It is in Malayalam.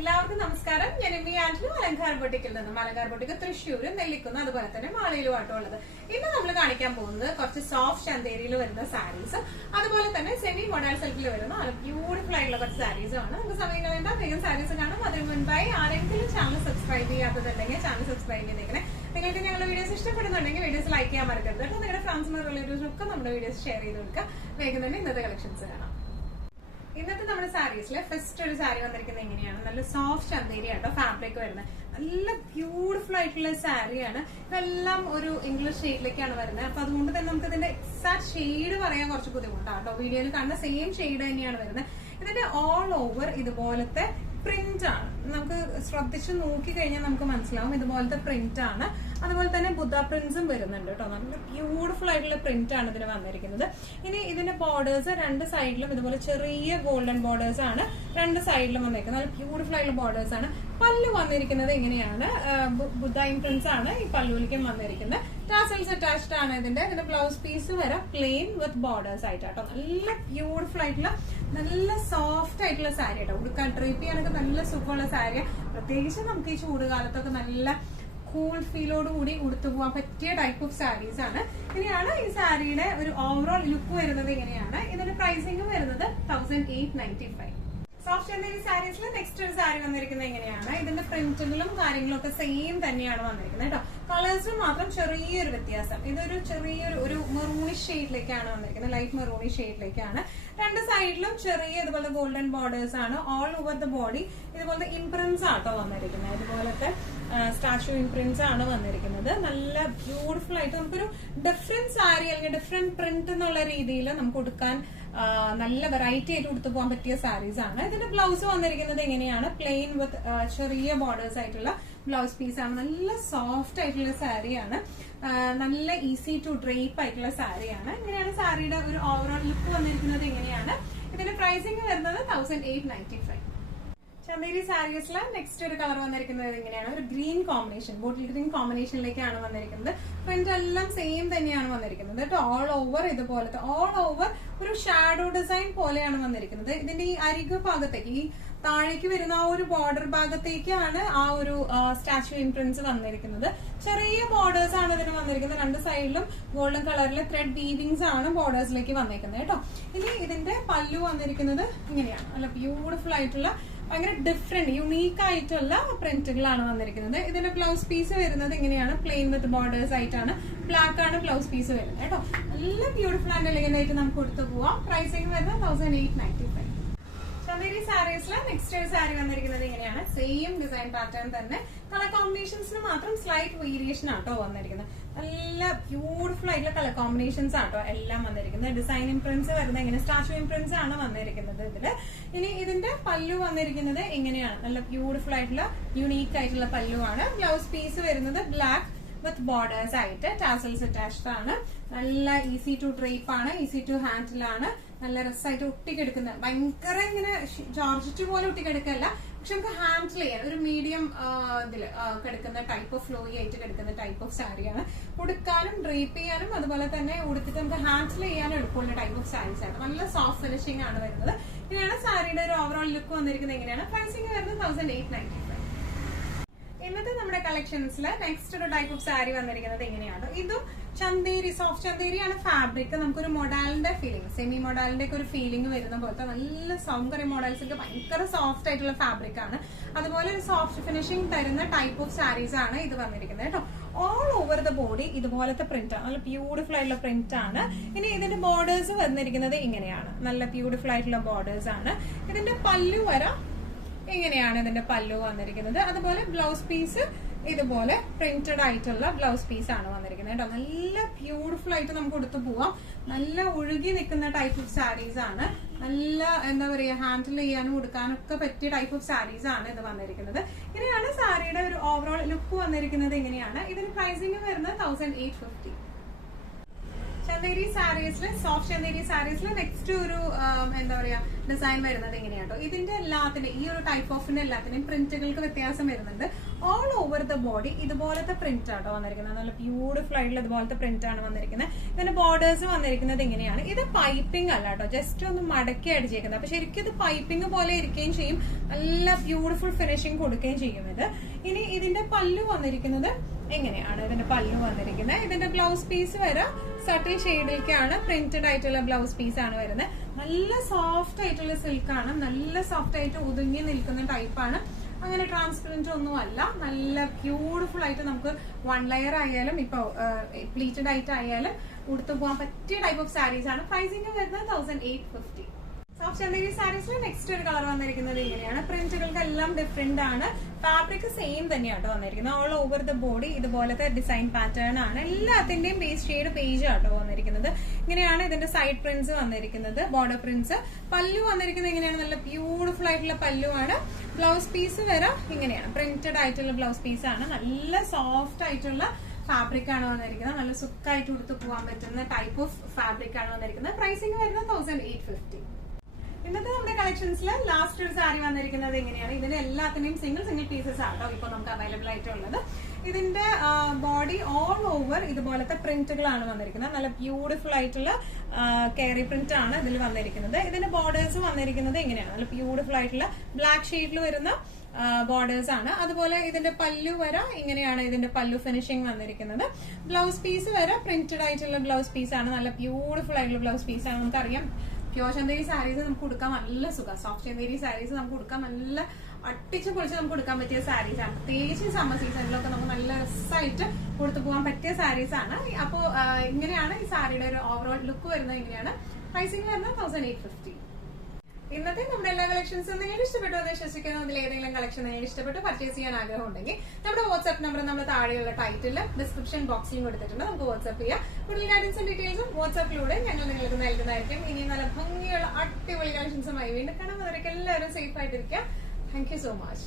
എല്ലാവർക്കും നമസ്കാരം. ഞാൻ എം വി ആന്റണി അലങ്കാർ ബൊട്ടിക്കിൽ നിന്നും. അലങ്കാർ ബൊട്ടിക്ക് തൃശ്ശൂർ, നെല്ലിക്കുന്ന്, അതുപോലെ തന്നെ മാളയിലുമായിട്ടും ഉള്ളത്. ഇന്ന് നമ്മൾ കാണിക്കാൻ പോകുന്നത് കുറച്ച് സോഫ്റ്റ് ചന്തേരിയിൽ വരുന്ന സാരീസ്, അതുപോലെ തന്നെ സെമി മോഡൽ സെൽഫിൽ വരുന്ന ബ്യൂട്ടിഫുൾ ആയിട്ടുള്ള കുറച്ച് സാരീസുമാണ്. നമുക്ക് സമയം കളയേണ്ട വേഗം സാരീസ് കാണാം. അതിന് മുൻപായി ആരെങ്കിലും ചാനൽ സബ്സ്ക്രൈബ് ചെയ്യാത്തതുണ്ടെങ്കിൽ ചാനൽ സബ്സ്ക്രൈബ് ചെയ്തേക്കണേ. നിങ്ങൾക്ക് ഞങ്ങളുടെ വീഡിയോസ് ഇഷ്ടപ്പെടുന്നുണ്ടെങ്കിൽ വീഡിയോസ് ലൈക്ക് ചെയ്യാൻ മറക്കരുത്. നിങ്ങളുടെ ഫ്രണ്ട്സിനും റിലേറ്റീവ്സിനും ഒക്കെ നമ്മുടെ വീഡിയോസ് ഷെയർ ചെയ്ത് കൊടുക്കുക. വേഗം തന്നെ ഇന്നത്തെ കളക്ഷൻസ് കാണാം. ഇന്നത്തെ നമ്മുടെ സാരീസിലെ ഫസ്റ്റ് ഒരു സാരി വന്നിരിക്കുന്നത് എങ്ങനെയാണ്? നല്ല സോഫ്റ്റ് ചന്തേരി ആട്ടോ ഫാബ്രിക് വരുന്നത്. നല്ല ബ്യൂട്ടിഫുൾ ആയിട്ടുള്ള സാരിയാണ്. ഇതെല്ലാം ഒരു ഇംഗ്ലീഷ് ഷെയ്ഡിലേക്കാണ് വരുന്നത്. അപ്പൊ അതുകൊണ്ട് തന്നെ നമുക്ക് ഇതിന്റെ എക്സാക്ട് ഷെയ്ഡ് പറയാൻ കുറച്ച് ബുദ്ധിമുട്ടാട്ടോ. വീഡിയോയിൽ കാണുന്ന സെയിം ഷെയ്ഡ് തന്നെയാണ് വരുന്നത്. ഇതിന്റെ ഓൾ ഓവർ ഇതുപോലത്തെ പ്രിന്റ് ആണ്. നമുക്ക് ശ്രദ്ധിച്ച് നോക്കി കഴിഞ്ഞാൽ നമുക്ക് മനസ്സിലാവും ഇതുപോലത്തെ പ്രിന്റ് ആണ്. അതുപോലെ തന്നെ ബുദ്ധ പ്രിന്റ്സും വരുന്നുണ്ട് കേട്ടോ. നല്ല ബ്യൂട്ടിഫുൾ ആയിട്ടുള്ള പ്രിന്റ് ആണ് ഇതിന് വന്നിരിക്കുന്നത്. ഇനി ഇതിന്റെ ബോർഡേഴ്സ് രണ്ട് സൈഡിലും ഇതുപോലെ ചെറിയ ഗോൾഡൻ ബോർഡേഴ്സ് ആണ് രണ്ട് സൈഡിലും വന്നിരിക്കുന്നത്. നല്ല ബ്യൂട്ടിഫുൾ ആയിട്ടുള്ള ബോർഡേഴ്സ് ആണ്. പല്ലു വന്നിരിക്കുന്നത് എങ്ങനെയാണ്? ബുദ്ധ ഇംപ്രിന്റ്സ് ആണ് ഈ പല്ലുവിലേക്കും വന്നിരിക്കുന്നത്. ടാസൽസ് അറ്റാച്ച്ഡ് ആണ് ഇതിന്റെ ബ്ലൗസ് പീസ് വരെ പ്ലെയിൻ വിത്ത് ബോർഡേഴ്സ് ആയിട്ടോ. നല്ല ബ്യൂട്ടിഫുൾ ആയിട്ടുള്ള നല്ല സോഫ്റ്റ് ആയിട്ടുള്ള സാരി കേട്ടോ. ഉടുക്കാൻ ഡ്രേപ്പ് ചെയ്യാനൊക്കെ നല്ല സുഖമുള്ള സാരി. പ്രത്യേകിച്ച് നമുക്ക് ഈ ചൂട് കാലത്തൊക്കെ നല്ല കൂൾ ഫീലോട് കൂടി ഉടുത്തു പോകാൻ പറ്റിയ ടൈപ്പ് ഓഫ് സാരീസ് ആണ്. ഇനിയാണ് ഈ സാരിയുടെ ഒരു ഓവറോൾ ലുക്ക് വരുന്നത് എങ്ങനെയാണ്? ഇതിന്റെ പ്രൈസിംഗ് വരുന്നത് 1895. സോഫ്റ്റ് ചന്തേരി സാരീസിൽ നെക്സ്റ്റ് ഒരു സാരി വന്നിരിക്കുന്നത് എങ്ങനെയാണ്? ഇതിന്റെ പ്രിന്റുകളും കാര്യങ്ങളും ഒക്കെ സെയിം തന്നെയാണ് വന്നിരിക്കുന്നത് കേട്ടോ. കളേഴ്സിൽ മാത്രം ചെറിയൊരു വ്യത്യാസം. ഇതൊരു ചെറിയൊരു മെറൂണിഷ് ഷെയ്ഡിലേക്കാണ് വന്നിരിക്കുന്നത്. ലൈറ്റ് മെറൂണിഷ് ഷെയ്ഡിലേക്കാണ്. രണ്ട് സൈഡിലും ചെറിയ ഇതുപോലത്തെ ഗോൾഡൻ ബോർഡേഴ്സ് ആണ്. ഓൾ ഓവർ ദ ബോഡി ഇതുപോലത്തെ ഇംപ്രിന്റ്സ് ആട്ടോ വന്നിരിക്കുന്നത്. ഇതുപോലത്തെ സ്റ്റാച്യു ഇംപ്രിന്റ്സ് ആണ് വന്നിരിക്കുന്നത്. നല്ല ബ്യൂട്ടിഫുൾ ആയിട്ട് നമുക്കൊരു ഡിഫറെന്റ് സാരി അല്ലെങ്കിൽ ഡിഫറെന്റ് പ്രിന്റ് എന്നുള്ള രീതിയിൽ നമുക്ക് കൊടുക്കാൻ നല്ല വെറൈറ്റി ആയിട്ട് കൊടുത്തു പോകാൻ പറ്റിയ സാരീസ് ആണ്. ഇതിന്റെ ബ്ലൗസ് വന്നിരിക്കുന്നത് എങ്ങനെയാണ്? പ്ലെയിൻ വിത്ത് ചെറിയ ബോർഡേഴ്സ് ആയിട്ടുള്ള ബ്ലൗസ് പീസ് ആണ്. നല്ല സോഫ്റ്റ് ആയിട്ടുള്ള സാരിയാണ്. നല്ല ഈസി ടു ഡ്രേപ്പ് ആയിട്ടുള്ള സാരിയാണ്. ഇങ്ങനെയാണ് സാരിയുടെ ഒരു ഓവറോൾ ലുക്ക് വന്നിരിക്കുന്നത് എങ്ങനെയാണ്? ഇതിന്റെ പ്രൈസിംഗ് വരുന്നത് 1895. ചന്തേരി സാരീസിലെ നെക്സ്റ്റ് ഒരു കളർ വന്നിരിക്കുന്നത് എങ്ങനെയാണ്? ഒരു ഗ്രീൻ കോമ്പിനേഷൻ, ബോട്ടിൽ ഗ്രീൻ കോമ്പിനേഷനിലേക്കാണ് വന്നിരിക്കുന്നത്. പ്രിന്റ് എല്ലാം സെയിം തന്നെയാണ് വന്നിരിക്കുന്നത് കേട്ടോ. ഓൾ ഓവർ ഇതുപോലത്തെ ഓൾ ഓവർ ഒരു ഷാഡോ ഡിസൈൻ പോലെയാണ് വന്നിരിക്കുന്നത്. ഇതിന്റെ ഈ അരികു ഭാഗത്തേക്ക് ഈ താഴേക്ക് വരുന്ന ആ ഒരു ബോർഡർ ഭാഗത്തേക്കാണ് ആ ഒരു സ്റ്റാച്യു ഇംപ്രിന്റ്സ് വന്നിരിക്കുന്നത്. ചെറിയ ബോർഡേഴ്സ് ആണ് ഇതിന് വന്നിരിക്കുന്നത്. രണ്ട് സൈഡിലും ഗോൾഡൻ കളറിലെ ത്രെഡ് വീവിങ്സ് ആണ് ബോർഡേഴ്സിലേക്ക് വന്നിരിക്കുന്നത് കേട്ടോ. ഇനി ഇതിന്റെ പല്ലു വന്നിരിക്കുന്നത് ഇങ്ങനെയാണ്. നല്ല ബ്യൂട്ടിഫുൾ ആയിട്ടുള്ള ഭയങ്കര ഡിഫറെന്റ് യുണീക്ക് ആയിട്ടുള്ള പ്രിന്റുകളാണ് വന്നിരിക്കുന്നത്. ഇതിന്റെ ബ്ലൗസ് പീസ് വരുന്നത് ഇങ്ങനെയാണ്. പ്ലെയിൻ വിത്ത് ബോർഡേഴ്സ് ആയിട്ടാണ്. ബ്ലാക്ക് ആണ് ബ്ലൗസ് പീസ് വരുന്നത് കേട്ടോ. നല്ല ബ്യൂട്ടിഫുൾ ആൻഡ് എലിഗന്റ് ആയിട്ട് നമുക്ക് കൊടുത്തു പോവാം. പ്രൈസിംഗ് വരുന്നത് 1895. ചന്തേരി സാരീസിലെ നെക്സ്റ്റ് ഒരു സാരി വന്നിരിക്കുന്നത് ഇങ്ങനെയാണ്. സെയിം ഡിസൈൻ പാറ്റേൺ തന്നെ. കളർ കോമ്പിനേഷൻസിന് മാത്രം സ്ലൈറ്റ് വേരിയേഷൻ ആട്ടോ വന്നിരിക്കുന്നത്. നല്ല ബ്യൂട്ടിഫുൾ ആയിട്ടുള്ള കളർ കോമ്പിനേഷൻസ് ആട്ടോ എല്ലാം വന്നിരിക്കുന്നത്. ഡിസൈൻ ഇംപ്രിന്റ്സ് വരുന്നത് ഇങ്ങനെ സ്റ്റാച്യു ഇംപ്രിന്റ്സ് ആണ് വന്നിരിക്കുന്നത് ഇതില്. ഇനി ഇതിന്റെ പല്ലു വന്നിരിക്കുന്നത് എങ്ങനെയാണ്? നല്ല ബ്യൂട്ടിഫുൾ ആയിട്ടുള്ള യുണീക്ക് ആയിട്ടുള്ള പല്ലു ആണ്. ബ്ലൗസ് പീസ് വരുന്നത് ബ്ലാക്ക് വിത്ത് ബോർഡേഴ്സ് ആയിട്ട് ടാസൽസ് അറ്റാച്ച്ഡ് ആണ്. നല്ല ഈസി ടു ഡ്രേപ്പ് ആണ്. ഈസി ടു ഹാൻഡിലാണ്. നല്ല രസമായിട്ട് ഒട്ടിക്കെടുക്കുന്ന, ഭയങ്കര ഇങ്ങനെ ജോർജറ്റ് പോലെ ഒട്ടിക്കെടുക്കല്ല, പക്ഷെ നമുക്ക് ഹാൻഡിൽ ചെയ്യാൻ ഒരു മീഡിയം ഇതിൽ കിടക്കുന്ന ടൈപ്പ് ഓഫ് ഫ്ലോയി ആയിട്ട് കിടക്കുന്ന ടൈപ്പ് ഓഫ് സാരിയാണ്. ഉടുക്കാനും ഡ്രേപ്പ് ചെയ്യാനും അതുപോലെ തന്നെ ഉടുത്തിട്ട് നമുക്ക് ഹാൻഡിൽ ചെയ്യാനും എളുപ്പമുള്ള ടൈപ്പ് ഓഫ് സാരീസ് ആണ്. നല്ല സോഫ്റ്റ് ഫിനിഷിംഗ് ആണ് വരുന്നത്. ഇങ്ങനെയാണ് സാരിയുടെ ഒരു ഓവറോൾ ലുക്ക് വന്നിരിക്കുന്നത് എങ്ങനെയാണ്? പ്രൈസിംഗ് വരുന്നത് 1895. ഇന്നത്തെ നമ്മുടെ കളക്ഷൻസില് നെക്സ്റ്റ് ഒരു ടൈപ്പ് ഓഫ് സാരി വന്നിരിക്കുന്നത് എങ്ങനെയാണ്? ഇതും ചന്തേരി, സോഫ്റ്റ് ചന്തേരിയാണ് ഫാബ്രിക്. നമുക്കൊരു മൊഡാലിന്റെ ഫീലിംഗ്, സെമി മൊഡാലിന്റെ ഒക്കെ ഒരു ഫീലിംഗ് വരുന്ന പോലത്തെ നല്ല സൗന്ദര്യ മോഡൽസ് ഒക്കെ ഭയങ്കര സോഫ്റ്റ് ആയിട്ടുള്ള ഫാബ്രിക് ആണ്. അതുപോലെ ഒരു സോഫ്റ്റ് ഫിനിഷിംഗ് തരുന്ന ടൈപ്പ് ഓഫ് സാരീസ് ആണ് ഇത് വന്നിരിക്കുന്നത് കേട്ടോ. ഓൾ ഓവർ ദ ബോഡി ഇതുപോലത്തെ പ്രിന്റ് ആണ്. നല്ല ബ്യൂട്ടിഫുൾ ആയിട്ടുള്ള പ്രിന്റ് ആണ്. ഇനി ഇതിന്റെ ബോർഡേഴ്സ് വന്നിരിക്കുന്നത് ഇങ്ങനെയാണ്. നല്ല ബ്യൂട്ടിഫുൾ ആയിട്ടുള്ള ബോർഡേഴ്സ് ആണ്. ഇതിന്റെ പല്ലു വര ഇങ്ങനെയാണ് ഇതിന്റെ പല്ലു വന്നിരിക്കുന്നത്. അതുപോലെ ബ്ലൗസ് പീസ് ഇതുപോലെ പ്രിന്റഡ് ആയിട്ടുള്ള ബ്ലൗസ് പീസ് ആണ് വന്നിരിക്കുന്നത് കേട്ടോ. നല്ല ബ്യൂട്ടിഫുൾ ആയിട്ട് നമുക്ക് കൊടുത്തു പോവാം. നല്ല ഒഴുകി നിൽക്കുന്ന ടൈപ്പ് ഓഫ് സാരീസ് ആണ്. നല്ല എന്താ പറയാ, ഹാൻഡിൽ ചെയ്യാനും ഉടുക്കാനും ഒക്കെ പറ്റിയ ടൈപ്പ് ഓഫ് സാരീസ് ആണ് ഇത് വന്നിരിക്കുന്നത്. ഇങ്ങനെയാണ് സാരിയുടെ ഒരു ഓവറോൾ ലുക്ക് വന്നിരിക്കുന്നത് എങ്ങനെയാണ്? ഇതിന് പ്രൈസിംഗ് വരുന്നത് 1850. ചന്തേരി സാരീസിൽ, സോഫ്റ്റ് ചന്തേരി സാരീസിൽ നെക്സ്റ്റ് ഒരു എന്താ പറയാ ഡിസൈൻ വരുന്നത് എങ്ങനെയാട്ടോ, ഇതിന്റെ എല്ലാത്തിനും ഈ ഒരു ടൈപ്പ് ഓഫിന്റെ എല്ലാത്തിനും പ്രിന്റുകൾക്ക് വ്യത്യാസം വരുന്നുണ്ട്. ഓൾ ഓവർ ദ ബോഡി ഇതുപോലത്തെ പ്രിന്റ് ആട്ടോ വന്നിരിക്കുന്നത്. നല്ല ബ്യൂട്ടിഫുൾ ആയിട്ടുള്ള ഇതുപോലത്തെ പ്രിന്റ് ആണ് വന്നിരിക്കുന്നത്. ഇതിന്റെ ബോർഡേഴ്സ് വന്നിരിക്കുന്നത് ഇങ്ങനെയാണ്. ഇത് പൈപ്പിംഗ് അല്ല കേട്ടോ, ജസ്റ്റ് ഒന്ന് മടക്കി അടിച്ചേക്കുന്നത്. അപ്പൊ ശരിക്കും ഇത് പൈപ്പിംഗ് പോലെ ഇരിക്കുകയും ചെയ്യും, നല്ല ബ്യൂട്ടിഫുൾ ഫിനിഷിംഗ് കൊടുക്കുകയും ചെയ്യും ഇത്. ഇനി ഇതിന്റെ പല്ലു വന്നിരിക്കുന്നത് എങ്ങനെയാണ്, ഇതിന്റെ പല്ലു വന്നിരിക്കുന്നത്. ഇതിന്റെ ബ്ലൗസ് പീസ് വരെ സട്ടിൽ ഷെയ്ഡിലേക്കാണ് പ്രിന്റഡ് ആയിട്ടുള്ള ബ്ലൗസ് പീസ് ആണ് വരുന്നത്. നല്ല സോഫ്റ്റ് ആയിട്ടുള്ള സിൽക്കാണ്, നല്ല സോഫ്റ്റ് ആയിട്ട് ഒതുങ്ങി നിൽക്കുന്ന ടൈപ്പാണ്. അങ്ങനെ ട്രാൻസ്പെറന്റ് ഒന്നും അല്ല, നല്ല ബ്യൂട്ടിഫുൾ ആയിട്ട് നമുക്ക് വൺ ലെയർ ആയാലും ഇപ്പൊ പ്ലീറ്റഡ് ആയിട്ട് ആയാലും ഉടുത്തു പോകാൻ പറ്റിയ ടൈപ്പ് ഓഫ് സാരീസ് ആണ്. പ്രൈസിംഗ് വരുന്നത് 1850. സോഫ്റ്റ് ചന്തേരി സാരീസിൽ നെക്സ്റ്റ് ഒരു കളർ വന്നിരിക്കുന്നത് ഇങ്ങനെയാണ്. പ്രിന്റുകൾക്കെല്ലാം ഡിഫറെന്റ് ആണ്, ഫാബ്രിക് സെയിം തന്നെയാട്ടോ വന്നിരിക്കുന്നത്. ഓൾ ഓവർ ദ ബോഡി ഇതുപോലത്തെ ഡിസൈൻ പാറ്റേൺ ആണ്. എല്ലാത്തിന്റെയും ബേസ് ഷെയ്ഡ് പേജ് ആട്ടോ വന്നിരിക്കുന്നത്. ഇങ്ങനെയാണ് ഇതിന്റെ സൈഡ് പ്രിന്റ്സ് വന്നിരിക്കുന്നത്, ബോർഡർ പ്രിന്റ്സ്. പല്ലു വന്നിരിക്കുന്നത് ഇങ്ങനെയാണ്, നല്ല ബ്യൂട്ടിഫുൾ ആയിട്ടുള്ള പല്ലുവാണ്. ബ്ലൗസ് പീസ് വരെ ഇങ്ങനെയാണ്, പ്രിന്റഡ് ആയിട്ടുള്ള ബ്ലൗസ് പീസ് ആണ്. നല്ല സോഫ്റ്റ് ആയിട്ടുള്ള ഫാബ്രിക് ആണ് വന്നിരിക്കുന്നത്. നല്ല സുഖമായിട്ട് ഉടുത്ത് പോകാൻ പറ്റുന്ന ടൈപ്പ് ഓഫ് ഫാബ്രിക് ആണ് വന്നിരിക്കുന്നത്. പ്രൈസിംഗ് വരുന്നത് 1850. ഇന്നത്തെ നമ്മുടെ കളക്ഷൻസിൽ ലാസ്റ്റ് ഒരു സാരി വന്നിരിക്കുന്നത് എങ്ങനെയാണ്, ഇതിന്റെ എല്ലാത്തിന്റെയും സിംഗിൾ പീസസ് ആട്ടോ ഇപ്പൊ നമുക്ക് അവൈലബിൾ ആയിട്ടുള്ളത്. ഇതിന്റെ ബോഡി ഓൾ ഓവർ ഇതുപോലത്തെ പ്രിന്റുകളാണ് വന്നിരിക്കുന്നത്. നല്ല ബ്യൂട്ടിഫുൾ ആയിട്ടുള്ള കേറി പ്രിന്റ് ആണ് ഇതിൽ വന്നിരിക്കുന്നത്. ഇതിന്റെ ബോർഡേഴ്സ് വന്നിരിക്കുന്നത് എങ്ങനെയാണ്, നല്ല ബ്യൂട്ടിഫുൾ ആയിട്ടുള്ള ബ്ലാക്ക് ഷെയ്ഡിൽ വരുന്ന ബോർഡേഴ്സ് ആണ്. അതുപോലെ ഇതിന്റെ പല്ലു വരെ ഇങ്ങനെയാണ് ഇതിന്റെ പല്ലു ഫിനിഷിംഗ് വന്നിരിക്കുന്നത്. ബ്ലൗസ് പീസ് വരെ പ്രിന്റഡ് ആയിട്ടുള്ള ബ്ലൗസ് പീസ് ആണ്, നല്ല ബ്യൂട്ടിഫുൾ ആയിട്ടുള്ള ബ്ലൗസ് പീസ് ആണ്. നമുക്കറിയാം പ്യോർ ചന്തേരി സാരീസ് നമുക്ക് കൊടുക്കാൻ നല്ല സുഖം, സോഫ്റ്റ് ചന്തേരി സാരീസ് നമുക്ക് കൊടുക്കാൻ നല്ല അട്ടിച്ച് പൊളിച്ച് നമുക്ക് കൊടുക്കാൻ പറ്റിയ സാരീസ് ആണ്. പ്രത്യേകിച്ച് സമ്മർ സീസണിലൊക്കെ നമുക്ക് നല്ല രസമായിട്ട് കൊടുത്തു പോകാൻ പറ്റിയ സാരീസ് ആണ്. അപ്പോ ഇങ്ങനെയാണ് ഈ സാരിയുടെ ഒരു ഓവറോൾ ലുക്ക് വരുന്നത്. ഇങ്ങനെയാണ് പ്രൈസിംഗ് വരുന്നത് 1850. ഇന്നത്തെ നമ്മുടെ എല്ലാ കളക്ഷൻസും നിങ്ങൾക്ക് ഇഷ്ടപ്പെട്ടു എന്ന് വിശ്വസിക്കുന്നു. അതിൽ ഏതെങ്കിലും കളക്ഷൻ നിങ്ങൾക്ക് ഇഷ്ടപ്പെട്ട് പർച്ചേസ് ചെയ്യാൻ ആഗ്രഹം ഉണ്ടെങ്കിൽ നമ്മുടെ വാട്സ്ആപ്പ് നമ്പർ നമ്മൾ താഴെയുള്ള ടൈറ്റിലും ഡിസ്ക്രിപ്ഷൻ ബോക്സിലും കൊടുത്തിട്ടുണ്ട്, നമുക്ക് വാട്സ്ആപ്പ് ചെയ്യാം. കൂടുതൽ ഗൈഡൻസും ഡീറ്റെയിൽസും വാട്സ്ആപ്പിലൂടെ ഞങ്ങൾ നിങ്ങൾക്ക് നൽകുന്നതായിരിക്കും. ഇനി നല്ല ഭംഗിയുള്ള അടിപൊളി കളക്ഷൻസുമായി വീണ്ടും കാണാം. അതിലേക്ക് എല്ലാവരും സേഫ് ആയിട്ടിരിക്കാം. Thank you so much.